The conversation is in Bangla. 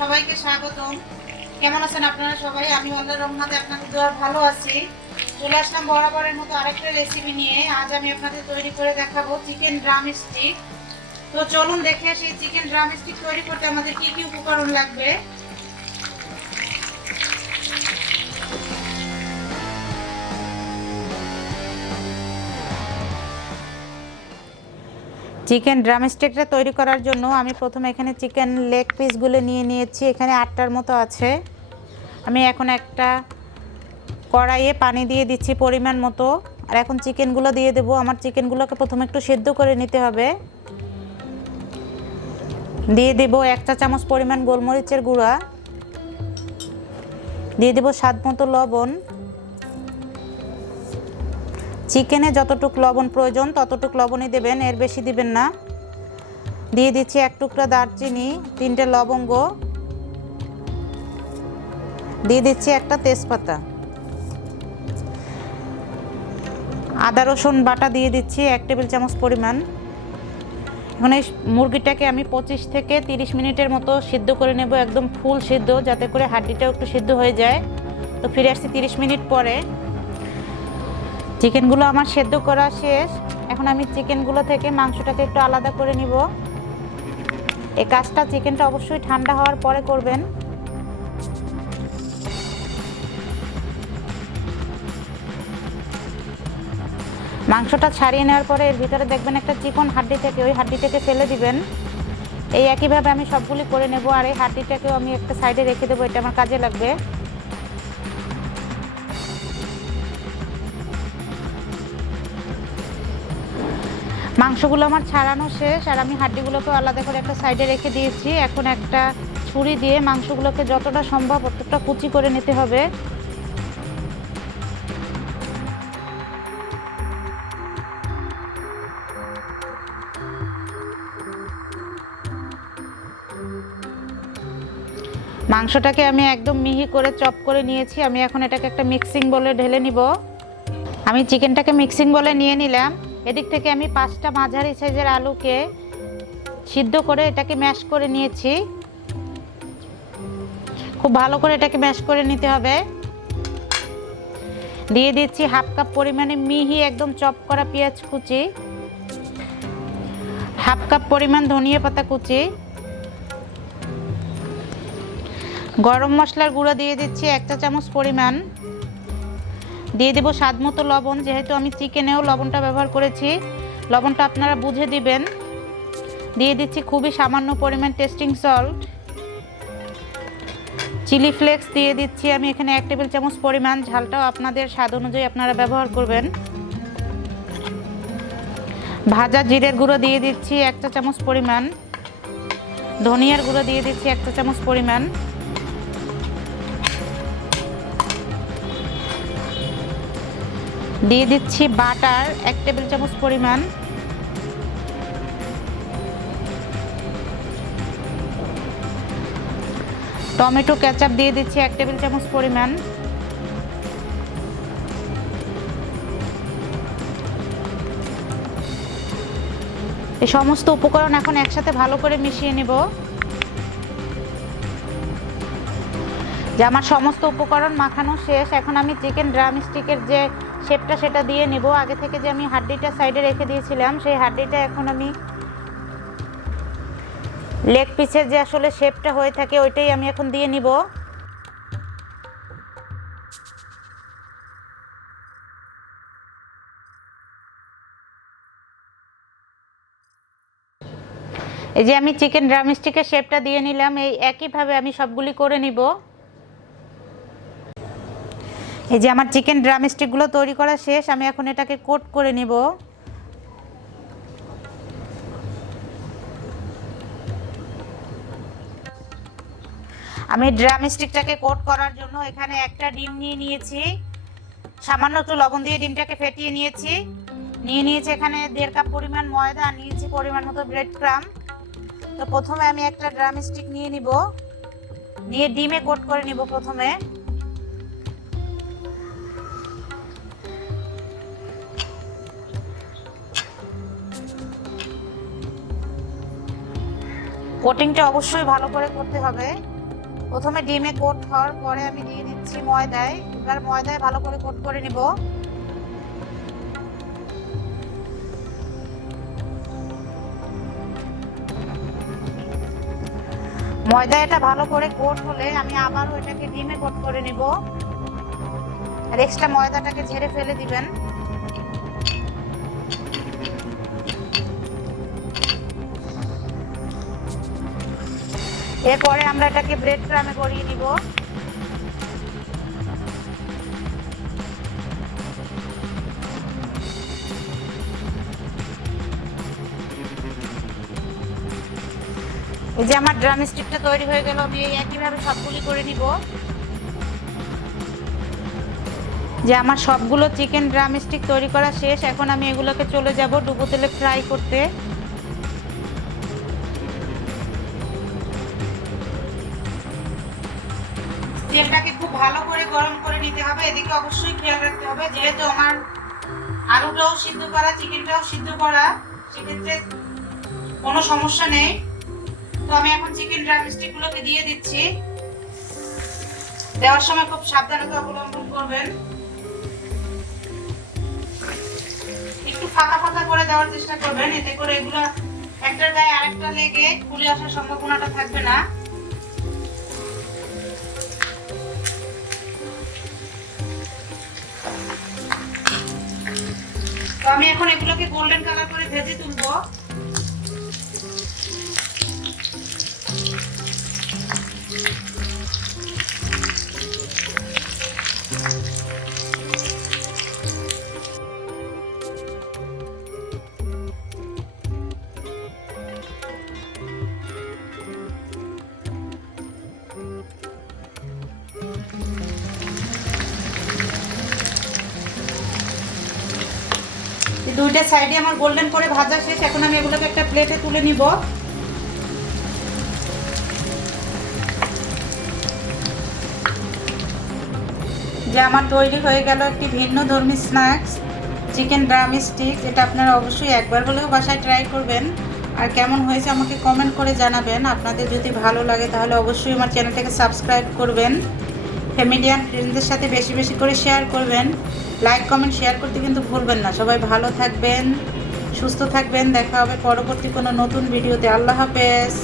সবাইকে স্বাগতম। কেমন আছেন আপনারা সবাই? আমি আল্লাহর রহমতে আপনাদের দোয়ায় ভালো আছি। চলে আসলাম বরাবরের মতো আরেকটা রেসিপি নিয়ে। আজ আমি আপনাদের তৈরি করে দেখাবো চিকেন ড্রাম স্টিক। তো চলুন দেখে আসি চিকেন ড্রাম স্টিক তৈরি করতে আমাদের কি কি উপকরণ লাগবে। চিকেন ড্রাম স্টিকটা তৈরি করার জন্য আমি প্রথমে এখানে চিকেন লেগ পিসগুলো নিয়ে নিয়েছি। এখানে 8টার মতো আছে। আমি এখন একটা কড়াইয়ে পানি দিয়ে দিচ্ছি পরিমাণ মতো। আর এখন চিকেনগুলো দিয়ে দেবো। আমার চিকেনগুলোকে প্রথমে একটু সেদ্ধ করে নিতে হবে। দিয়ে দেবো 1 চা চামচ পরিমাণ গোলমরিচের গুঁড়া, দিয়ে দেবো স্বাদ মতো লবণ। চিকেনে যতটুকু লবণ প্রয়োজন ততটুকু লবণই দেবেন, এর বেশি দিবেন না। দিয়ে দিচ্ছি 1 টুকরা দারচিনি, 3টে লবঙ্গ, দিয়ে দিচ্ছি একটা তেজপাতা। আদা রসুন বাটা দিয়ে দিচ্ছি 1 টেবিল চামচ পরিমাণ। এখন এই মুরগিটাকে আমি 25 থেকে 30 মিনিটের মতো সিদ্ধ করে নেব, একদম ফুল সিদ্ধ, যাতে করে হাড্ডিটাও একটু সিদ্ধ হয়ে যায়। তো ফিরে আসছি 30 মিনিট পরে। চিকেনগুলো আমার সেদ্ধ করা শেষ। এখন আমি চিকেনগুলো থেকে মাংসটাকে একটু আলাদা করে নিব। এই কাজটা চিকেনটা অবশ্যই ঠান্ডা হওয়ার পরে করবেন। মাংসটা ছাড়িয়ে নেওয়ার পরে এর ভিতরে দেখবেন একটা চিকন হাড্ডি থেকে, ওই হাড্ডিটাকে ফেলে দিবেন। এই একইভাবে আমি সবগুলি করে নেব। আর এই হাড্ডিটাকেও আমি একটা সাইডে রেখে দেবো, এটা আমার কাজে লাগবে। মাংসগুলো আমার ছাড়ানো শেষ, আর আমি হাড্ডিগুলোকেও আলাদা করে একটা সাইডে রেখে দিয়েছি। এখন একটা ছুরি দিয়ে মাংসগুলোকে যতটা সম্ভব ততটা কুচি করে নিতে হবে। মাংসটাকে আমি একদম মিহি করে চপ করে নিয়েছি। আমি এখন এটাকে একটা মিক্সিং বলে ঢেলে নিব। আমি চিকেনটাকে মিক্সিং বলে নিয়ে নিলাম। এদিক থেকে আমি 5টা মাঝারি সাইজের আলুকে সিদ্ধ করে এটাকে ম্যাশ করে নিয়েছি। খুব ভালো করে এটাকে ম্যাশ করে নিতে হবে। দিয়ে দিচ্ছি 1/2 কাপ পরিমাণে মিহি একদম চপ করা পেঁয়াজ কুচি, 1/2 কাপ পরিমাণ ধনিয়া পাতা কুচি, গরম মশলার গুঁড়ো দিয়ে দিচ্ছি 1 চা চামচ পরিমাণ, দিয়ে দেব স্বাদ মতো লবণ। যেহেতু আমি চিকেনেও লবণটা ব্যবহার করেছি, লবণটা আপনারা বুঝে দিবেন। দিয়ে দিচ্ছি খুবই সামান্য পরিমাণ টেস্টিং সল্ট, চিলি ফ্লেক্স দিয়ে দিচ্ছি আমি এখানে 1 টেবিল চামচ পরিমাণ। ঝালটাও আপনাদের স্বাদ অনুযায়ী আপনারা ব্যবহার করবেন। ভাজা জিরের গুঁড়ো দিয়ে দিচ্ছি 1 চা চামচ পরিমাণ, ধনিয়ার গুঁড়ো দিয়ে দিচ্ছি 1 চা চামচ পরিমাণ, দিয়ে দিচ্ছি বাটার 1 টেবিল চামচ পরিমাণ, টমেটো কেচাপ দিয়ে দিচ্ছি 1 টেবিল চামচ পরিমাণ। এই সমস্ত উপকরণ এখন একসাথে ভালো করে মিশিয়ে নেব। যে আমার সমস্ত উপকরণ মাখানো শেষ। এখন আমি চিকেন ড্রাম স্টিকের যে শেপটা সেটা দিয়ে নেব। আগে থেকে যে আমি হাড্ডিটা সাইডে রেখে দিয়েছিলাম, সেই হাড্ডিটা এখন আমি লেগ পিসের যে আসলে শেপটা হয়ে থাকে ওইটাই আমি এখন দিয়ে নিব। এই যে আমি চিকেন ড্রাম স্টিকের শেপটা দিয়ে নিলাম। এই একইভাবে আমি সবগুলি করে নিব। এই যে আমার চিকেন ড্রাম স্টিকগুলো তৈরি করা শেষ। আমি এখন এটাকে কোট করে নিব। আমি ড্রাম স্টিকটাকে কোট করার জন্য এখানে একটা ডিম নিয়ে নিয়েছি। সামান্য একটু লবণ দিয়ে ডিমটাকে ফেটিয়ে নিয়েছি। এখানে 1.5 কাপ পরিমাণ ময়দা, নিয়েছি পরিমাণ মতো ব্রেড ক্রাম্ব। তো প্রথমে আমি একটা ড্রাম স্টিক নিয়ে নিব, নিয়ে ডিমে কোট করে নিব প্রথমে। কোটিংটা অবশ্যই ভালো করে করতে হবে। প্রথমে ডিমে কোট হওয়ার পরে আমি দিয়ে দিচ্ছি ময়দায়। এবার ময়দায় ভালো করে কোট করে নিব। ময়দা এটা ভালো করে কোট হলে আমি আবারও এটাকে ডিমে কোট করে নিব। আর এক্সট্রা ময়দাটাকে ঝেড়ে ফেলে দিবেন। এরপরে আমরা এটাকে ব্রেড ক্রামে গড়িয়ে নিব। এই যে আমার ড্রাম স্টিকটা তৈরি হয়ে গেল। আমি এই একইভাবে সবগুলি করে নিব। যে আমার সবগুলো চিকেন ড্রাম স্টিক তৈরি করা শেষ। এখন আমি এগুলোকে চলে যাব ডুবো তেলে ফ্রাই করতে। তেলটাকে খুব ভালো করে গরম করে নিতে হবে। এদিকে অবশ্যই খেয়াল রাখতে হবে, যেহেতু আমার আলুটাও সিদ্ধ করা, চিকেনটাও সিদ্ধ করা, সেক্ষেত্রে কোনো সমস্যা নেই। তো আমি এখন চিকেন ড্রাম স্টিক গুলোকে দিয়ে দিচ্ছি। দেওয়ার সময় খুব সাবধানতা অবলম্বন করবেন। একটু ফাঁকা ফাঁকা করে দেওয়ার চেষ্টা করবেন, এতে করে এগুলো একটার গায়ে আরেকটা লেগে খুলে আসার সম্ভাবনাটা থাকবে না। তো আমি এখন এগুলোকে গোল্ডেন কালার করে ভেজে তুলবো। দুইটা সাইডে আমার গোল্ডেন করে ভাজা শেষ। এখন আমি এগুলোকে একটা প্লেটে তুলে নিব। যে আমার তৈরি হয়ে গেল একটি ভিন্নধর্মী স্ন্যাক্স চিকেন ড্রাম স্টিক। এটা আপনারা অবশ্যই একবার হলেও বাসায় ট্রাই করবেন। আর কেমন হয়েছে আমাকে কমেন্ট করে জানাবেন। আপনাদের যদি ভালো লাগে তাহলে অবশ্যই আমার চ্যানেলটাকে সাবস্ক্রাইব করবেন। ফ্যামিলি অ্যান্ড ফ্রেন্ডসদের সাথে বেশি বেশি করে শেয়ার করবেন। লাইক কমেন্ট শেয়ার করতে কিন্তু ভুলবেন না। সবাই ভালো থাকবেন, সুস্থ থাকবেন। দেখা হবে পরবর্তী কোনো নতুন ভিডিওতে। আল্লাহ হাফেজ।